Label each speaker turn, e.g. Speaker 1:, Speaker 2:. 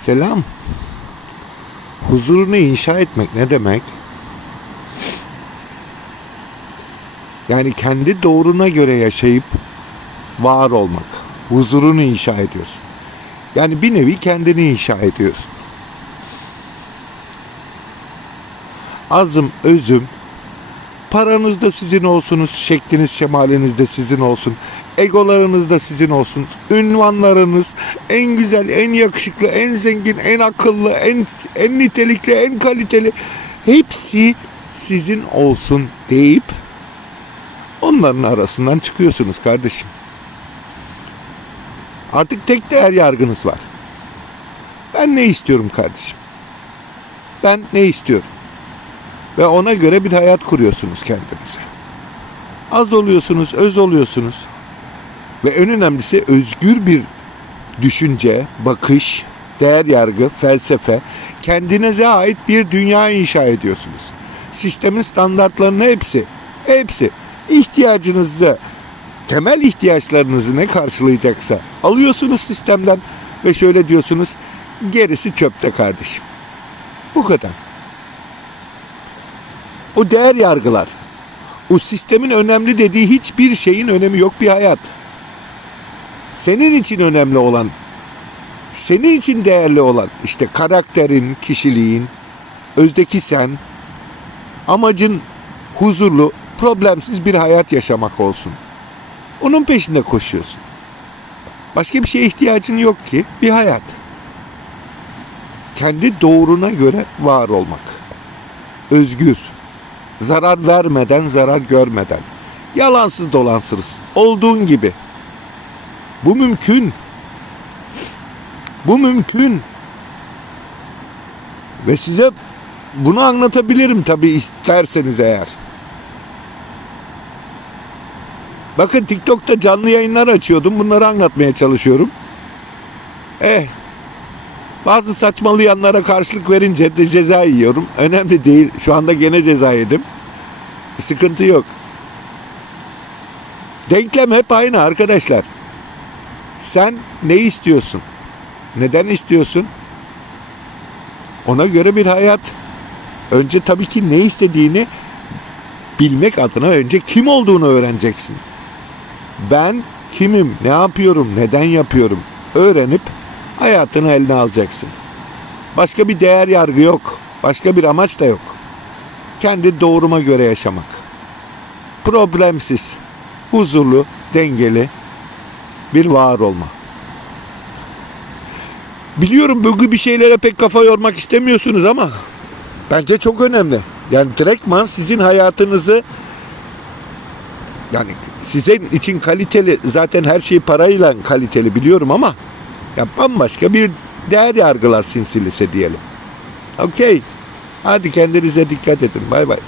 Speaker 1: Selam. Huzurunu inşa etmek ne demek? Yani kendi doğruna göre yaşayıp var olmak. Huzurunu inşa ediyorsun. Yani bir nevi kendini inşa ediyorsun. Azım, özüm, paranız da sizin olsunuz, şekliniz, şemaliniz de sizin olsun. Egolarınız da sizin olsun. Ünvanlarınız en güzel, en yakışıklı, en zengin, en akıllı, en en nitelikli, en kaliteli hepsi sizin olsun deyip onların arasından çıkıyorsunuz kardeşim. Artık tek değer yargınız var. Ben ne istiyorum kardeşim? Ben ne istiyorum? Ve ona göre bir hayat kuruyorsunuz kendinize. Az oluyorsunuz, öz oluyorsunuz. Ve en önemlisi özgür bir düşünce, bakış, değer yargı, felsefe, kendinize ait bir dünya inşa ediyorsunuz. Sistemin standartlarının hepsi, hepsi ihtiyacınızı, temel ihtiyaçlarınızı ne karşılayacaksa alıyorsunuz sistemden ve şöyle diyorsunuz gerisi çöpte kardeşim. Bu kadar. O değer yargılar. O sistemin önemli dediği hiçbir şeyin önemi yok bir hayat. Senin için önemli olan, senin için değerli olan işte karakterin, kişiliğin, özdeki sen, amacın huzurlu, problemsiz bir hayat yaşamak olsun. Onun peşinde koşuyorsun. Başka bir şeye ihtiyacın yok ki bir hayat. Kendi doğruna göre var olmak. Özgür. Zarar vermeden, zarar görmeden. Yalansız dolansız. Olduğun gibi. Bu mümkün. Bu mümkün. Ve size bunu anlatabilirim tabii isterseniz eğer. Bakın TikTok'ta canlı yayınlar açıyordum. Bunları anlatmaya çalışıyorum. Eh. Bazı saçmalayanlara karşılık verince de ceza yiyorum. Önemli değil. Şu anda gene ceza yedim. Sıkıntı yok. Denklem hep aynı arkadaşlar. Sen ne istiyorsun? Neden istiyorsun? Ona göre bir hayat. Önce tabii ki ne istediğini bilmek adına önce kim olduğunu öğreneceksin. Ben kimim, ne yapıyorum, neden yapıyorum öğrenip hayatını eline alacaksın. Başka bir değer yargı yok. Başka bir amaç da yok. Kendi doğruma göre yaşamak. Problemsiz, huzurlu, dengeli bir var olma. Biliyorum bugün bir şeylere pek kafa yormak istemiyorsunuz ama bence çok önemli. Yani direktman sizin hayatınızı yani sizin için kaliteli zaten her şey parayla kaliteli biliyorum ama ya bambaşka bir değer yargılar sinsilise diyelim. Okey. Hadi kendinize dikkat edin. Bay bay.